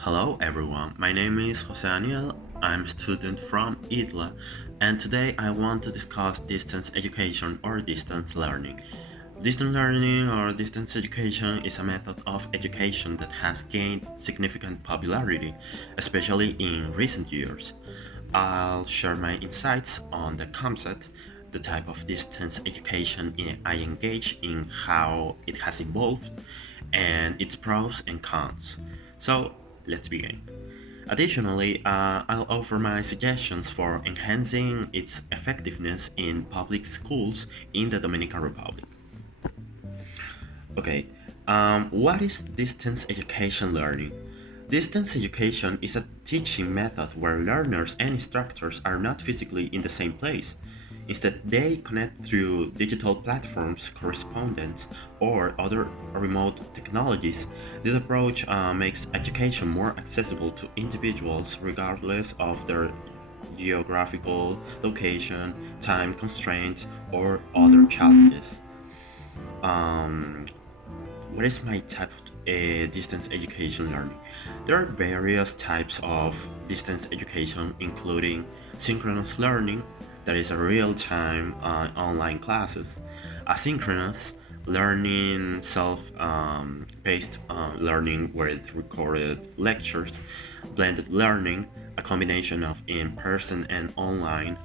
Hello everyone, my name is Jose Daniel. I'm a student from ITLA, and today I want to discuss distance education or distance learning. Distance learning or distance education is a method of education that has gained significant popularity, especially in recent years. I'll share my insights on the concept, the type of distance education I engage in, how it has evolved, and its pros and cons. So, let's begin. Additionally, I'll offer my suggestions for enhancing its effectiveness in public schools in the Dominican Republic. Okay, what is distance education learning? Distance education is a teaching method where learners and instructors are not physically in the same place. Instead, they connect through digital platforms, correspondence, or other remote technologies. This approach makes education more accessible to individuals regardless of their geographical location, time constraints, or other challenges. Um, what is my type of distance education learning? There are various types of distance education, including synchronous learning, that is a real-time online classes, asynchronous learning, self-paced learning with recorded lectures, blended learning, a combination of in-person and online,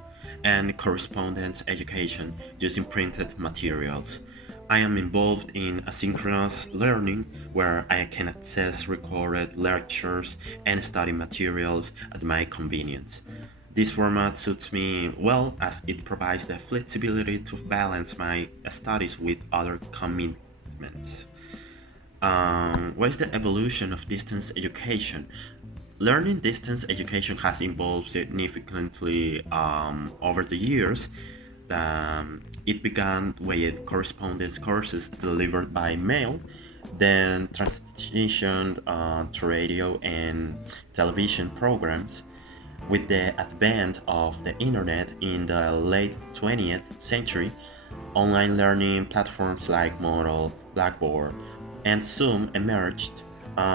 and correspondence education using printed materials. I am involved in asynchronous learning where I can access recorded lectures and study materials at my convenience. This format suits me well as it provides the flexibility to balance my studies with other commitments. What is the evolution of distance education? Learning distance education has evolved significantly over the years. It began with correspondence courses delivered by mail, then transitioned to radio and television programs. With the advent of the internet in the late 20th century, online learning platforms like Moodle, Blackboard, and Zoom emerged,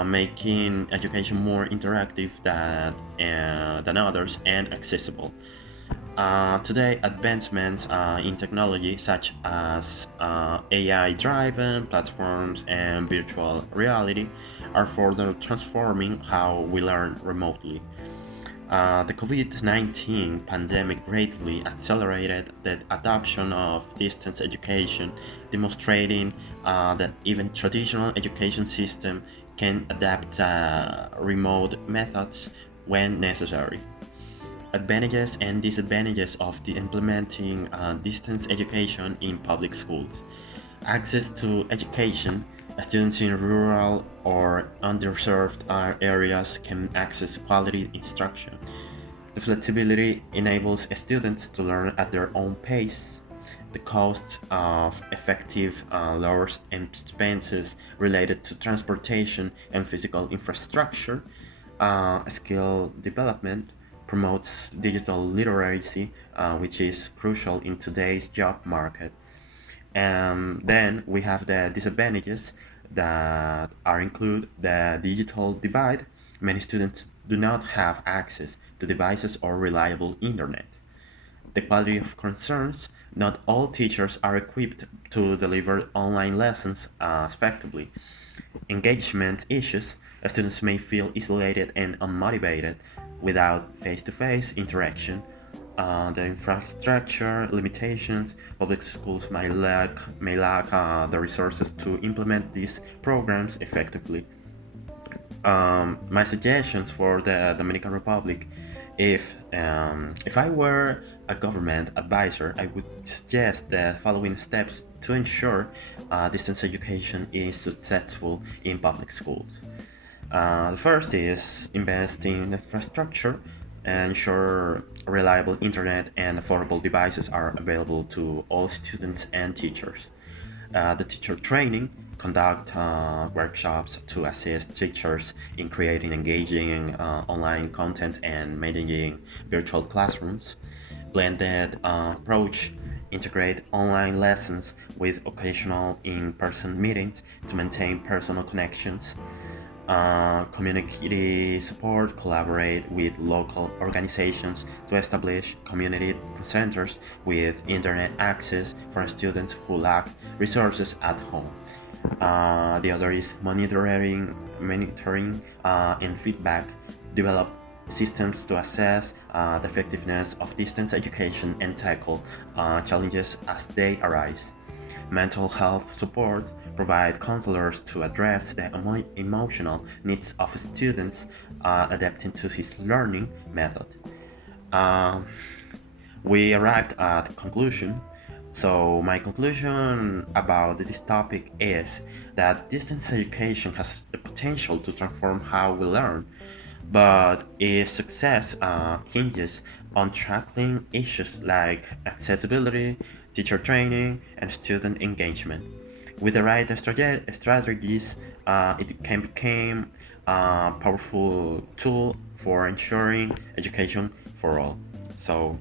making education more interactive than others and accessible. Today, advancements in technology such as AI driven platforms and virtual reality are further transforming how we learn remotely. The COVID 19 pandemic greatly accelerated the adoption of distance education, demonstrating that even traditional education system can adapt remote methods when necessary. Advantages and disadvantages of the implementing distance education in public schools. Access to education. Students in rural or underserved areas can access quality instruction. The flexibility enables students to learn at their own pace. The cost of effective lowers expenses related to transportation and physical infrastructure. Skill development promotes digital literacy, which is crucial in today's job market. And then we have the disadvantages that are include the digital divide. Many students do not have access to devices or reliable internet. The quality of concerns. Not all teachers are equipped to deliver online lessons effectively. Engagement issues. Students may feel isolated and unmotivated without face to face interaction. The infrastructure limitations. Public schools may lack the resources to implement these programs effectively. My suggestions for the Dominican Republic, if I were a government advisor, I would suggest the following steps to ensure distance education is successful in public schools. The first is invest in infrastructure, ensure reliable internet and affordable devices are available to all students and teachers. The teacher training, conduct workshops to assist teachers in creating engaging online content and managing virtual classrooms. Blended approach, integrate online lessons with occasional in person meetings to maintain personal connections. community support, collaborate with local organizations to establish community centers with internet access for students who lack resources at home. The other is monitoring and feedback. Develop systems to assess the effectiveness of distance education and tackle challenges as they arise. Mental health support provide counselors to address the emotional needs of students adapting to his learning method. Um, we arrived at conclusion. So my conclusion about this topic is that distance education has the potential to transform how we learn, but its success hinges on tackling issues like accessibility, teacher training, and student engagement. With the right strategies, it can become a powerful tool for ensuring education for all. So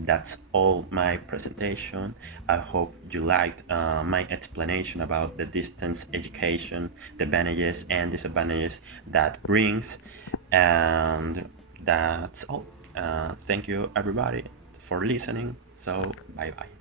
that's all my presentation. I hope you liked my explanation about the distance education, the advantages and disadvantages that brings, and that's all. Thank you everybody for listening. So bye bye.